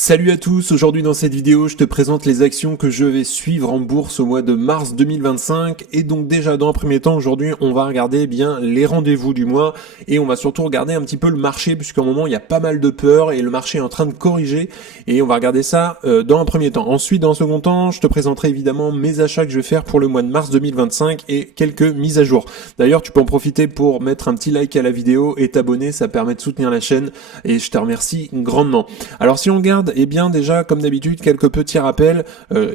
Salut à tous, aujourd'hui dans cette vidéo je te présente les actions que je vais suivre en bourse au mois de mars 2025 et donc déjà dans un premier temps aujourd'hui on va regarder bien les rendez-vous du mois et on va surtout regarder un petit peu le marché puisqu'en moment il y a pas mal de peur et le marché est en train de corriger et on va regarder ça dans un premier temps. Ensuite dans un second temps je te présenterai évidemment mes achats que je vais faire pour le mois de mars 2025 et quelques mises à jour. D'ailleurs tu peux en profiter pour mettre un petit like à la vidéo et t'abonner, ça permet de soutenir la chaîne et je te remercie grandement. Alors si on regarde bien déjà comme d'habitude quelques petits rappels.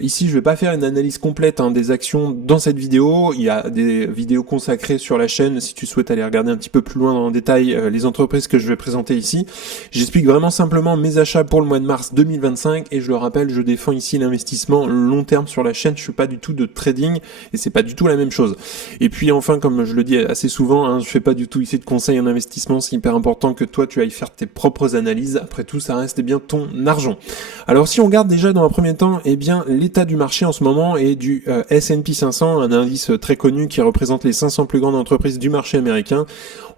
Ici je vais pas faire une analyse complète des actions dans cette vidéo. Il y a des vidéos consacrées sur la chaîne si tu souhaites aller regarder un petit peu plus loin dans le détail les entreprises que je vais présenter ici. J'explique vraiment simplement mes achats pour le mois de mars 2025 et je le rappelle, je défends ici l'investissement long terme sur la chaîne. Je fais pas du tout de trading et c'est pas du tout la même chose. Et puis enfin, comme je le dis assez souvent, je fais pas du tout ici de conseils en investissement. C'est hyper important que toi tu ailles faire tes propres analyses. Après tout, ça reste bien ton argent. Alors si on regarde déjà dans un premier temps l'état du marché en ce moment et du S&P 500, un indice très connu qui représente les 500 plus grandes entreprises du marché américain,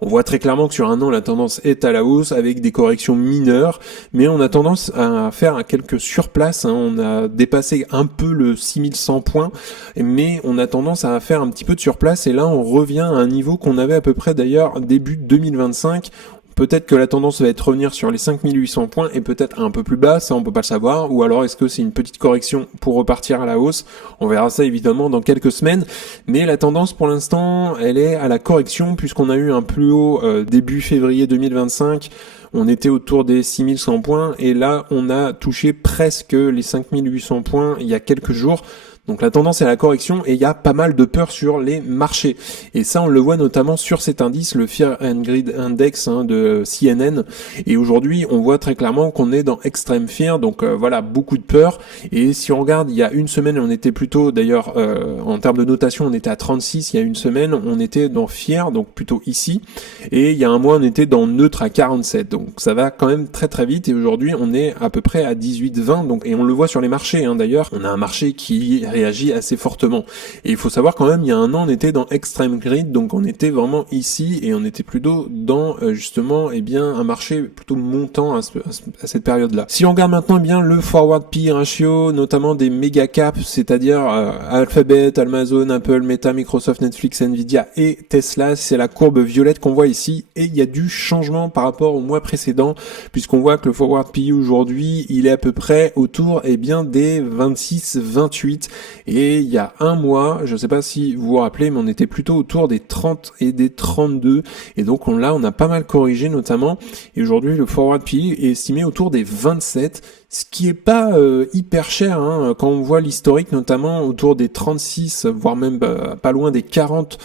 on voit très clairement que sur un an la tendance est à la hausse avec des corrections mineures, mais on a tendance à faire quelques surplaces, on a dépassé un peu le 6100 points, mais on a tendance à faire un petit peu de surplace et là on revient à un niveau qu'on avait à peu près d'ailleurs début 2025. Peut-être que la tendance va être revenir sur les 5800 points et peut-être un peu plus bas, ça on peut pas le savoir, ou alors est-ce que c'est une petite correction pour repartir à la hausse? On verra ça évidemment dans quelques semaines, mais la tendance pour l'instant elle est à la correction puisqu'on a eu un plus haut début février 2025, on était autour des 6100 points et là on a touché presque les 5800 points il y a quelques jours. Donc la tendance est à la correction et il y a pas mal de peur sur les marchés. Et ça, on le voit notamment sur cet indice, le Fear and Greed Index de CNN. Et aujourd'hui, on voit très clairement qu'on est dans Extreme Fear. Donc voilà, beaucoup de peur. Et si on regarde, il y a une semaine, on était plutôt, d'ailleurs, en termes de notation, on était à 36. Il y a une semaine, on était dans Fear, donc plutôt ici. Et il y a un mois, on était dans Neutre à 47. Donc ça va quand même très très vite. Et aujourd'hui, on est à peu près à 18-20. Donc, et on le voit sur les marchés, d'ailleurs. On a un marché qui réagit assez fortement. Et il faut savoir quand même, il y a un an, on était dans Extreme Greed, donc on était vraiment ici et on était plutôt dans justement un marché plutôt montant à cette période-là. Si on regarde maintenant le forward PE ratio, notamment des méga caps, c'est-à-dire Alphabet, Amazon, Apple, Meta, Microsoft, Netflix, Nvidia et Tesla, c'est la courbe violette qu'on voit ici et il y a du changement par rapport au mois précédent puisqu'on voit que le forward PE aujourd'hui, il est à peu près autour des 26-28. Et il y a un mois, je ne sais pas si vous vous rappelez, mais on était plutôt autour des 30 et des 32. Et donc on a pas mal corrigé notamment. Et aujourd'hui, le forward PE est estimé autour des 27, ce qui est pas hyper cher quand on voit l'historique, notamment autour des 36, voire même pas loin des 40.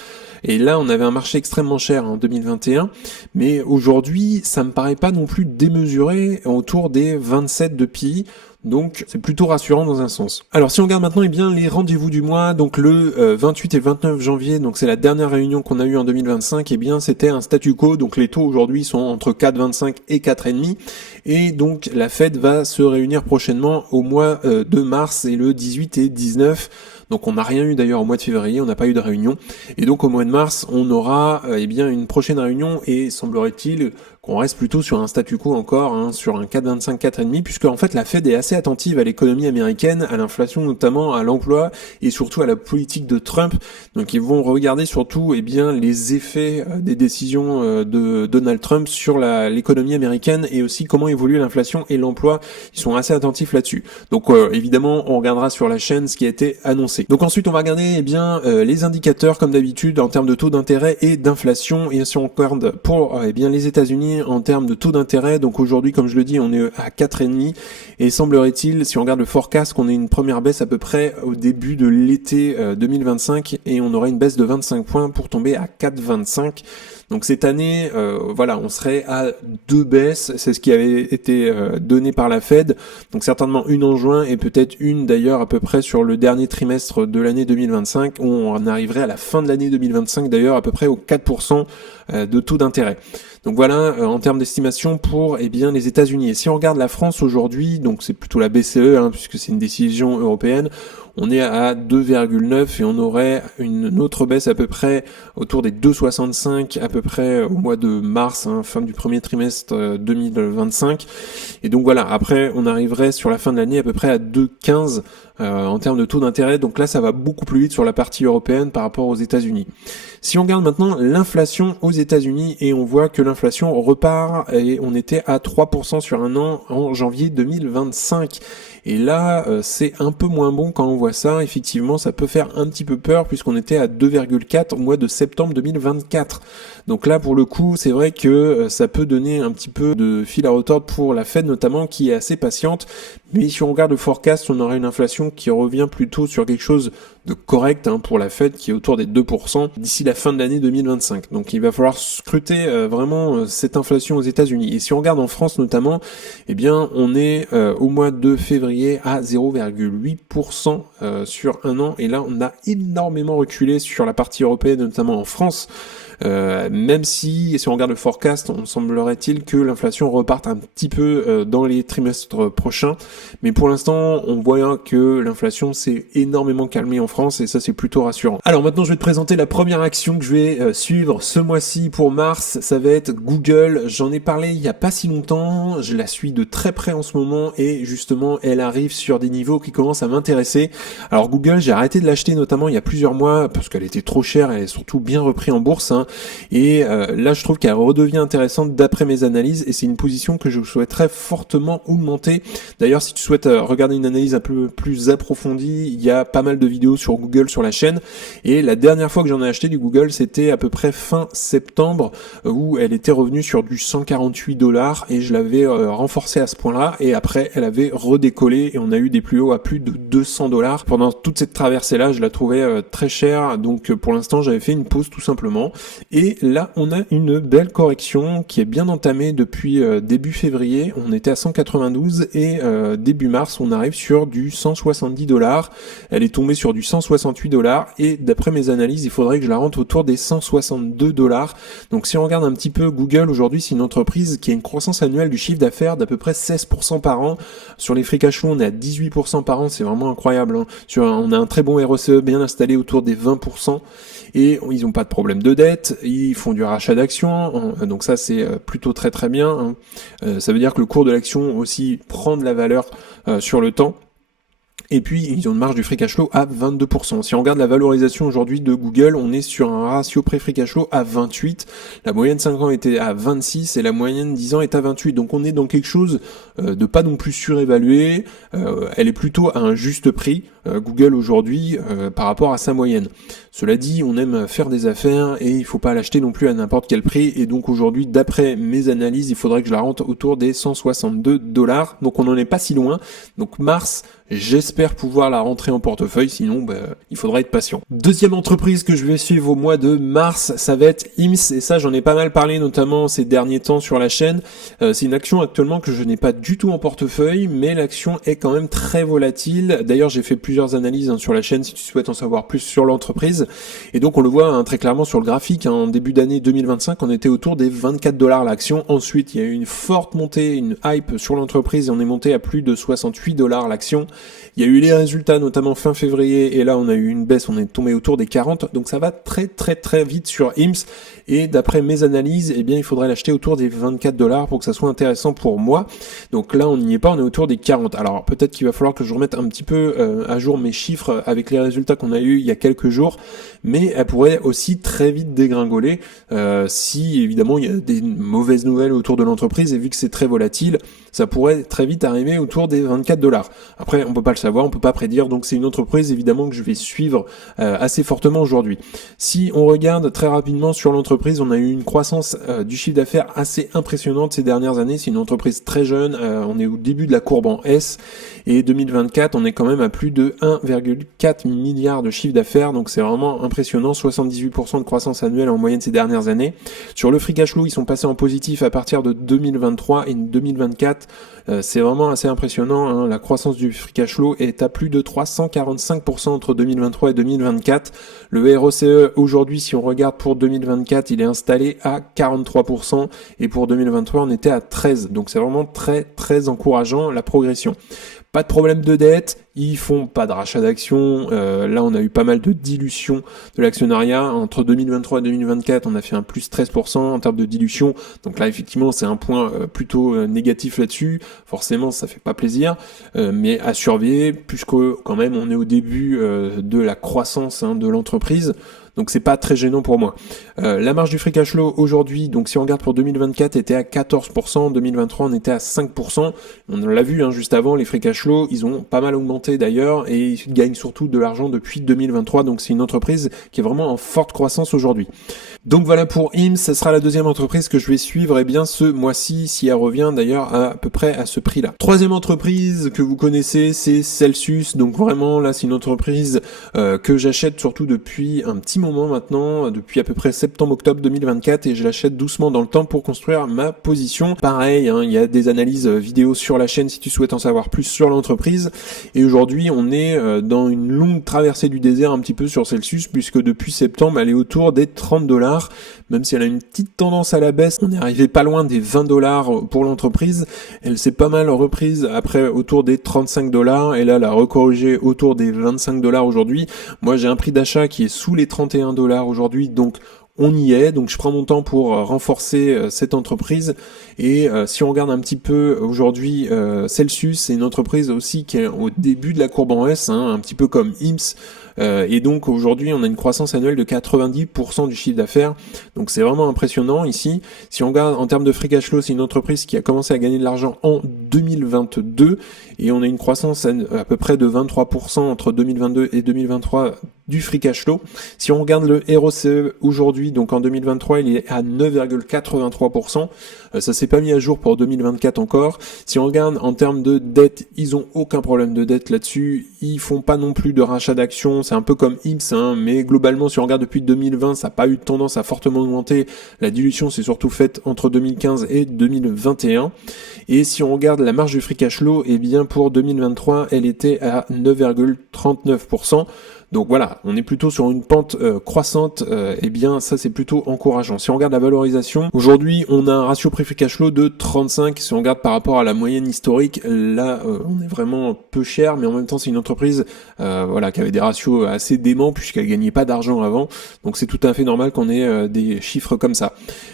Et là, on avait un marché extrêmement cher en 2021, mais aujourd'hui, ça me paraît pas non plus démesuré autour des 27 de PI. Donc c'est plutôt rassurant dans un sens. Alors si on regarde maintenant les rendez-vous du mois, donc le 28 et 29 janvier, donc c'est la dernière réunion qu'on a eue en 2025, c'était un statu quo, donc les taux aujourd'hui sont entre 4,25 et 4,5 et donc la Fed va se réunir prochainement au mois de mars et le 18 et 19. Donc on n'a rien eu d'ailleurs au mois de février, on n'a pas eu de réunion. Et donc au mois de mars, on aura une prochaine réunion et semblerait-il qu'on reste plutôt sur un statu quo encore, sur un 4,25, 4,5, puisque en fait la Fed est assez attentive à l'économie américaine, à l'inflation notamment, à l'emploi et surtout à la politique de Trump. Donc ils vont regarder surtout les effets des décisions de Donald Trump sur l'économie américaine et aussi comment évolue l'inflation et l'emploi. Ils sont assez attentifs là-dessus. Donc évidemment, on regardera sur la chaîne ce qui a été annoncé. Donc ensuite, on va regarder les indicateurs comme d'habitude en termes de taux d'intérêt et d'inflation. Et si on regarde pour les États-Unis en termes de taux d'intérêt, donc aujourd'hui, comme je le dis, on est à 4,5 et semblerait-il, si on regarde le forecast, qu'on ait une première baisse à peu près au début de l'été 2025 et on aurait une baisse de 25 points pour tomber à 4,25. Donc cette année, on serait à 2 baisses, c'est ce qui avait été donné par la Fed, donc certainement une en juin et peut-être une d'ailleurs à peu près sur le dernier trimestre de l'année 2025, où on arriverait à la fin de l'année 2025 d'ailleurs à peu près aux 4% de taux d'intérêt. Donc voilà, en termes d'estimation pour les États-Unis. Et si on regarde la France aujourd'hui, donc c'est plutôt la BCE, puisque c'est une décision européenne, on est à 2,9 et on aurait une autre baisse à peu près autour des 2,65 à peu près au mois de mars, fin du premier trimestre 2025. Et donc voilà, après on arriverait sur la fin de l'année à peu près à 2,15 en termes de taux d'intérêt. Donc là, ça va beaucoup plus vite sur la partie européenne par rapport aux États-Unis. Si on regarde maintenant l'inflation aux États-Unis, et on voit que l'inflation repart, et on était à 3% sur un an en janvier 2025. Et là, c'est un peu moins bon quand on voit ça. Effectivement, ça peut faire un petit peu peur puisqu'on était à 2,4 au mois de septembre 2024. Donc là, pour le coup, c'est vrai que ça peut donner un petit peu de fil à retordre pour la Fed notamment, qui est assez patiente. Mais si on regarde le forecast, on aurait une inflation qui revient plutôt sur quelque chose de correct pour la Fed, qui est autour des 2% d'ici la fin de l'année 2025. Donc il va falloir scruter vraiment cette inflation aux États-Unis. Et si on regarde en France notamment, eh bien on est au mois de février à 0,8% sur un an. Et là, on a énormément reculé sur la partie européenne, notamment en France. Même si on regarde le forecast, on semblerait-il que l'inflation reparte un petit peu dans les trimestres prochains. Mais pour l'instant, on voit que l'inflation s'est énormément calmée en France et ça, c'est plutôt rassurant. Alors maintenant, je vais te présenter la première action que je vais suivre ce mois-ci pour mars. Ça va être Google. J'en ai parlé il y a pas si longtemps. Je la suis de très près en ce moment et justement, elle arrive sur des niveaux qui commencent à m'intéresser. Alors Google, j'ai arrêté de l'acheter notamment il y a plusieurs mois parce qu'elle était trop chère et surtout bien repris en bourse. Et là, je trouve qu'elle redevient intéressante d'après mes analyses et c'est une position que je souhaiterais fortement augmenter. D'ailleurs, si tu souhaites regarder une analyse un peu plus approfondie, il y a pas mal de vidéos sur Google sur la chaîne. Et la dernière fois que j'en ai acheté du Google, c'était à peu près fin septembre où elle était revenue sur du 148 $ et je l'avais renforcée à ce point-là. Et après, elle avait redécollé et on a eu des plus hauts à plus de 200 $. Pendant toute cette traversée-là, je la trouvais très chère. Donc pour l'instant, j'avais fait une pause tout simplement. Et là, on a une belle correction qui est bien entamée depuis début février. On était à 192 et début mars, on arrive sur du 170 $. Elle est tombée sur du 168 $ et d'après mes analyses, il faudrait que je la rentre autour des 162 $. Donc si on regarde un petit peu Google aujourd'hui, c'est une entreprise qui a une croissance annuelle du chiffre d'affaires d'à peu près 16% par an. Sur les free cash flow, on est à 18% par an, c'est vraiment incroyable. On a un très bon ROCE bien installé autour des 20%. Et ils n'ont pas de problème de dette, ils font du rachat d'actions, donc ça c'est plutôt très très bien. Ça veut dire que le cours de l'action aussi prend de la valeur sur le temps. Et puis, ils ont une marge du free cash flow à 22%. Si on regarde la valorisation aujourd'hui de Google, on est sur un ratio pré-free cash flow à 28. La moyenne 5 ans était à 26 et la moyenne 10 ans est à 28. Donc on est dans quelque chose de pas non plus surévalué. Elle est plutôt à un juste prix, Google aujourd'hui, par rapport à sa moyenne. Cela dit, on aime faire des affaires et il faut pas l'acheter non plus à n'importe quel prix. Et donc aujourd'hui, d'après mes analyses, il faudrait que je la rentre autour des 162 $. Donc on n'en est pas si loin. Donc mars, j'espère pouvoir la rentrer en portefeuille, sinon il faudra être patient. Deuxième entreprise que je vais suivre au mois de mars, ça va être IMS, et ça j'en ai pas mal parlé notamment ces derniers temps sur la chaîne. C'est une action actuellement que je n'ai pas du tout en portefeuille, mais l'action est quand même très volatile. D'ailleurs j'ai fait plusieurs analyses sur la chaîne si tu souhaites en savoir plus sur l'entreprise. Et donc on le voit très clairement sur le graphique, en début d'année 2025 on était autour des 24 $ l'action. Ensuite il y a eu une forte montée, une hype sur l'entreprise et on est monté à plus de 68 $ l'action. Il y a eu les résultats notamment fin février et là on a eu une baisse, on est tombé autour des 40, donc ça va très très très vite sur IMS et d'après mes analyses, eh bien il faudrait l'acheter autour des 24 $ pour que ça soit intéressant pour moi. Donc là on n'y est pas, on est autour des 40. Alors peut-être qu'il va falloir que je remette un petit peu à jour mes chiffres avec les résultats qu'on a eu il y a quelques jours, mais elle pourrait aussi très vite dégringoler si évidemment il y a des mauvaises nouvelles autour de l'entreprise et vu que c'est très volatile, ça pourrait très vite arriver autour des 24 $. Après, on peut pas le savoir, on peut pas prédire, donc c'est une entreprise évidemment que je vais suivre assez fortement aujourd'hui. Si on regarde très rapidement sur l'entreprise, on a eu une croissance du chiffre d'affaires assez impressionnante ces dernières années. C'est une entreprise très jeune, on est au début de la courbe en S, et 2024, on est quand même à plus de 1,4 milliard de chiffre d'affaires, donc c'est vraiment impressionnant, 78% de croissance annuelle en moyenne ces dernières années. Sur le free cash flow, ils sont passés en positif à partir de 2023 et 2024. C'est vraiment assez impressionnant, la croissance du free cash flow est à plus de 345% entre 2023 et 2024. Le ROCE aujourd'hui, si on regarde pour 2024, il est installé à 43% et pour 2023 on était à 13%, donc c'est vraiment très très encourageant la progression. pas de problème de dette, ils font pas de rachat d'actions. Là, on a eu pas mal de dilution de l'actionnariat. Entre 2023 et 2024, on a fait un plus 13% en termes de dilution. Donc là, effectivement, c'est un point plutôt négatif là-dessus. Forcément, ça fait pas plaisir, mais à surveiller, puisque quand même, on est au début de la croissance de l'entreprise. Donc c'est pas très gênant pour moi. La marge du free cash flow aujourd'hui, donc si on regarde pour 2024, était à 14%, 2023 on était à 5%. On l'a vu juste avant, les free cash flow, ils ont pas mal augmenté d'ailleurs et ils gagnent surtout de l'argent depuis 2023. Donc c'est une entreprise qui est vraiment en forte croissance aujourd'hui. Donc voilà pour IMS, ce sera la deuxième entreprise que je vais suivre ce mois-ci, si elle revient d'ailleurs à peu près à ce prix-là. Troisième entreprise que vous connaissez, c'est Celsius. Donc vraiment là c'est une entreprise que j'achète surtout depuis un petit moment maintenant, depuis à peu près septembre-octobre 2024 et je l'achète doucement dans le temps pour construire ma position. Pareil, il y a des analyses vidéo sur la chaîne si tu souhaites en savoir plus sur l'entreprise. Et aujourd'hui on est dans une longue traversée du désert un petit peu sur Celsius puisque depuis septembre elle est autour des $30. Même si elle a une petite tendance à la baisse, on est arrivé pas loin des $20 pour l'entreprise. Elle s'est pas mal reprise après autour des $35 et là elle a recorrigé autour des $25 aujourd'hui. Moi j'ai un prix d'achat qui est sous les $31 aujourd'hui, donc on y est, donc je prends mon temps pour renforcer cette entreprise et si on regarde un petit peu aujourd'hui Celsius, c'est une entreprise aussi qui est au début de la courbe en S, un petit peu comme IMS. Et donc aujourd'hui on a une croissance annuelle de 90% du chiffre d'affaires, donc c'est vraiment impressionnant ici. Si on regarde en termes de free cash flow, c'est une entreprise qui a commencé à gagner de l'argent en 2022 et on a une croissance à peu près de 23% entre 2022 et 2023 du free cash flow. Si on regarde le ROCE aujourd'hui, donc en 2023 il est à 9,83%, ça s'est pas mis à jour pour 2024 encore. Si on regarde en termes de dette, ils ont aucun problème de dette là-dessus, ils font pas non plus de rachat d'actions, c'est un peu comme IMS, mais globalement si on regarde depuis 2020, ça n'a pas eu de tendance à fortement augmenter, la dilution s'est surtout faite entre 2015 et 2021, et si on regarde la marge du free cash flow, eh bien pour 2023, elle était à 9,39%. Donc voilà, on est plutôt sur une pente croissante, et bien ça c'est plutôt encourageant. Si on regarde la valorisation, aujourd'hui on a un ratio prix-free cash flow de 35, si on regarde par rapport à la moyenne historique, là on est vraiment peu cher, mais en même temps c'est une entreprise qui avait des ratios assez déments puisqu'elle gagnait pas d'argent avant, donc c'est tout à fait normal qu'on ait des chiffres comme ça.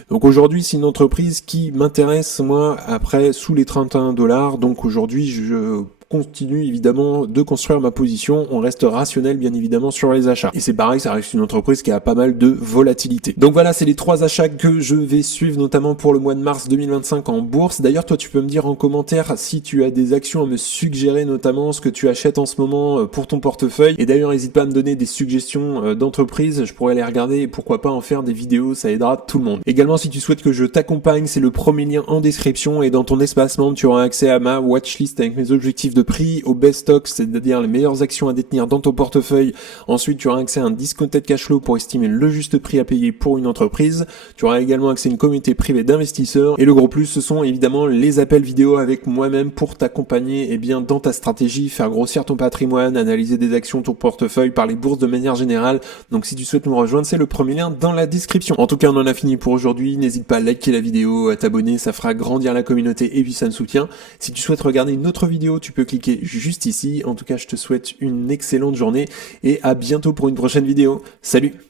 Donc aujourd'hui c'est une entreprise qui m'intéresse moi après sous les $31, donc aujourd'hui je continue évidemment de construire ma position, on reste rationnel bien évidemment sur les achats. Et c'est pareil, ça reste une entreprise qui a pas mal de volatilité. Donc voilà, c'est les 3 achats que je vais suivre notamment pour le mois de mars 2025 en bourse. D'ailleurs, toi tu peux me dire en commentaire si tu as des actions à me suggérer, notamment ce que tu achètes en ce moment pour ton portefeuille. Et d'ailleurs, n'hésite pas à me donner des suggestions d'entreprises, je pourrais les regarder et pourquoi pas en faire des vidéos, ça aidera tout le monde. Également, si tu souhaites que je t'accompagne, c'est le premier lien en description et dans ton espace membre, tu auras accès à ma watchlist avec mes objectifs de prix, au best stock, c'est-à-dire les meilleures actions à détenir dans ton portefeuille. Ensuite, tu auras accès à un discounted cash flow pour estimer le juste prix à payer pour une entreprise. Tu auras également accès à une communauté privée d'investisseurs. Et le gros plus, ce sont évidemment les appels vidéo avec moi-même pour t'accompagner dans ta stratégie, faire grossir ton patrimoine, analyser des actions, ton portefeuille, parler bourse de manière générale. Donc si tu souhaites nous rejoindre, c'est le premier lien dans la description. En tout cas, on en a fini pour aujourd'hui. N'hésite pas à liker la vidéo, à t'abonner, ça fera grandir la communauté et puis ça me soutient. Si tu souhaites regarder une autre vidéo, tu peux cliquer juste ici. En tout cas, je te souhaite une excellente journée et à bientôt pour une prochaine vidéo. Salut!